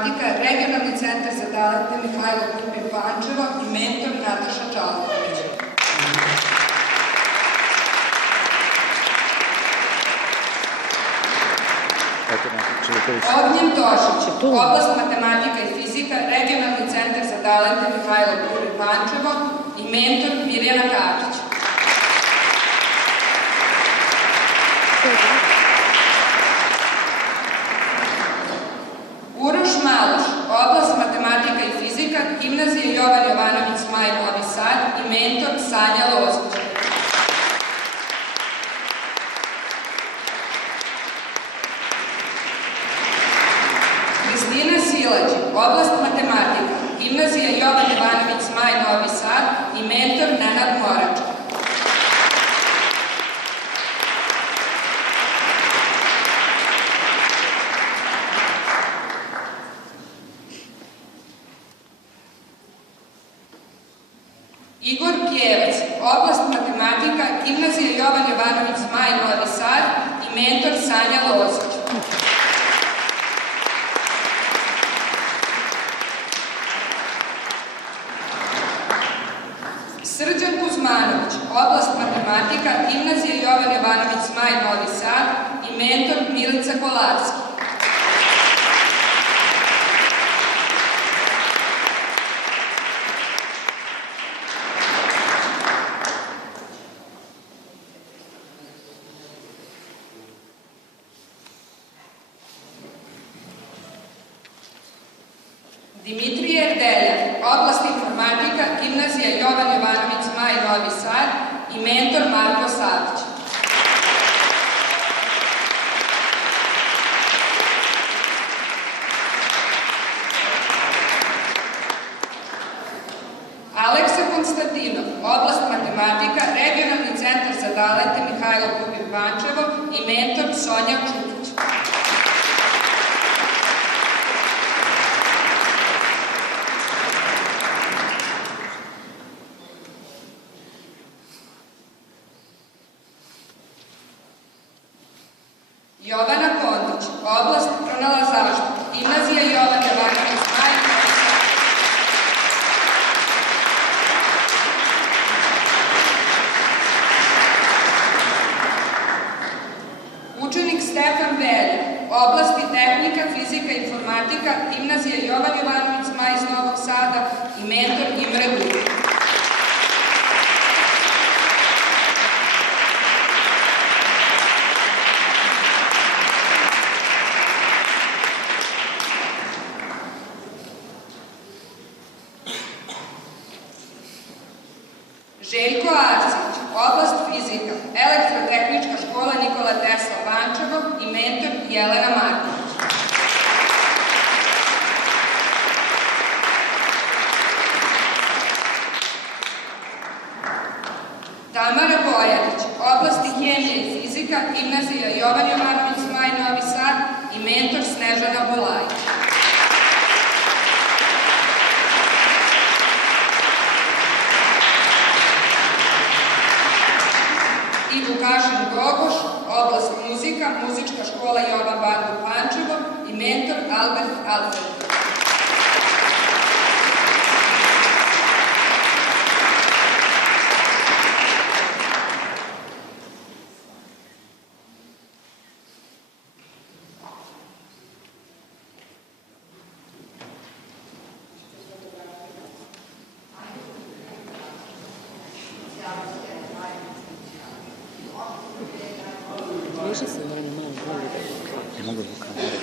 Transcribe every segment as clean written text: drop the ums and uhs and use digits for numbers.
matematika, Regionalni centar za talente Mihajlo Pupin Pančevo i mentor Nataša Čalović. Ognjen Tošić, oblast matematika i fizika, Regionalni centar za talente Mihajlo Pupin Pančevo i mentor Mirjana Kapić. Uroš Maloš, oblast matematika i fizika, Gimnazija Jovan Jovanović Zmaj Novi Sad i mentor Sanja Lozić. Kristina Silađi, oblast matematika, Gimnazija Jovan Jovanović Zmaj Novi Sad i mentor Nenad Morača. Igor Pjevac, oblast matematika, Gimnazija Jovan Jovanović Zmaj Novi Sad i mentor Sanja Lozić. Srđan Kuzmanović, oblast matematika, Gimnazija Jovan Jovanović Zmaj Novi Sad i mentor Milica Kolarski. Dimitrije Erdelja, oblast informatika, Gimnazija Jovan Jovanović Zmaj Novi Sad i mentor Marko Savić. Aleksa Konstantinov, oblast matematika, Regionalni centar za talente Mihajlo Pupin Pančevo i mentor Sonja Čukić. Jovana Kondić, oblast pronalazaštva, Gimnazija Jovan Jovanović Zmaj Novi Sad. Učenik Stefan Velja, oblasti tehnika, fizika, informatika, Gimnazija Jovan Jovanović Zmaj iz Novog Sada i mentor Imre Dugo. Željko Arsić, oblast fizika, Elektrotehnička škola Nikola Tesla Pančevo i mentor Jelena Marković. Tamara Bojanić, oblasti hemija i fizika, Gimnazija Jovan Jovanović Zmaj Novi Sad i mentor Snežana Bolajić. I Vukašin Gogoš, oblast muzika, Muzička škola Jovan Bandu Pančevo i mentor Albert Alfred. Više se manje malo bolje. Ne mogu da kamere.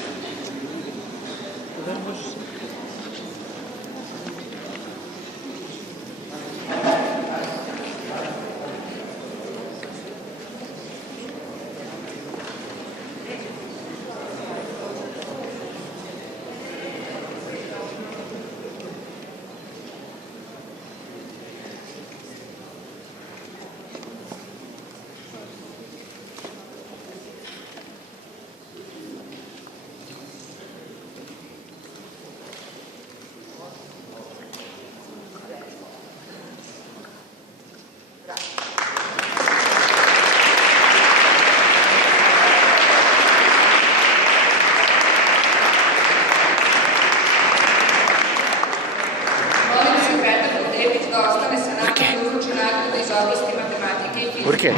Por quê?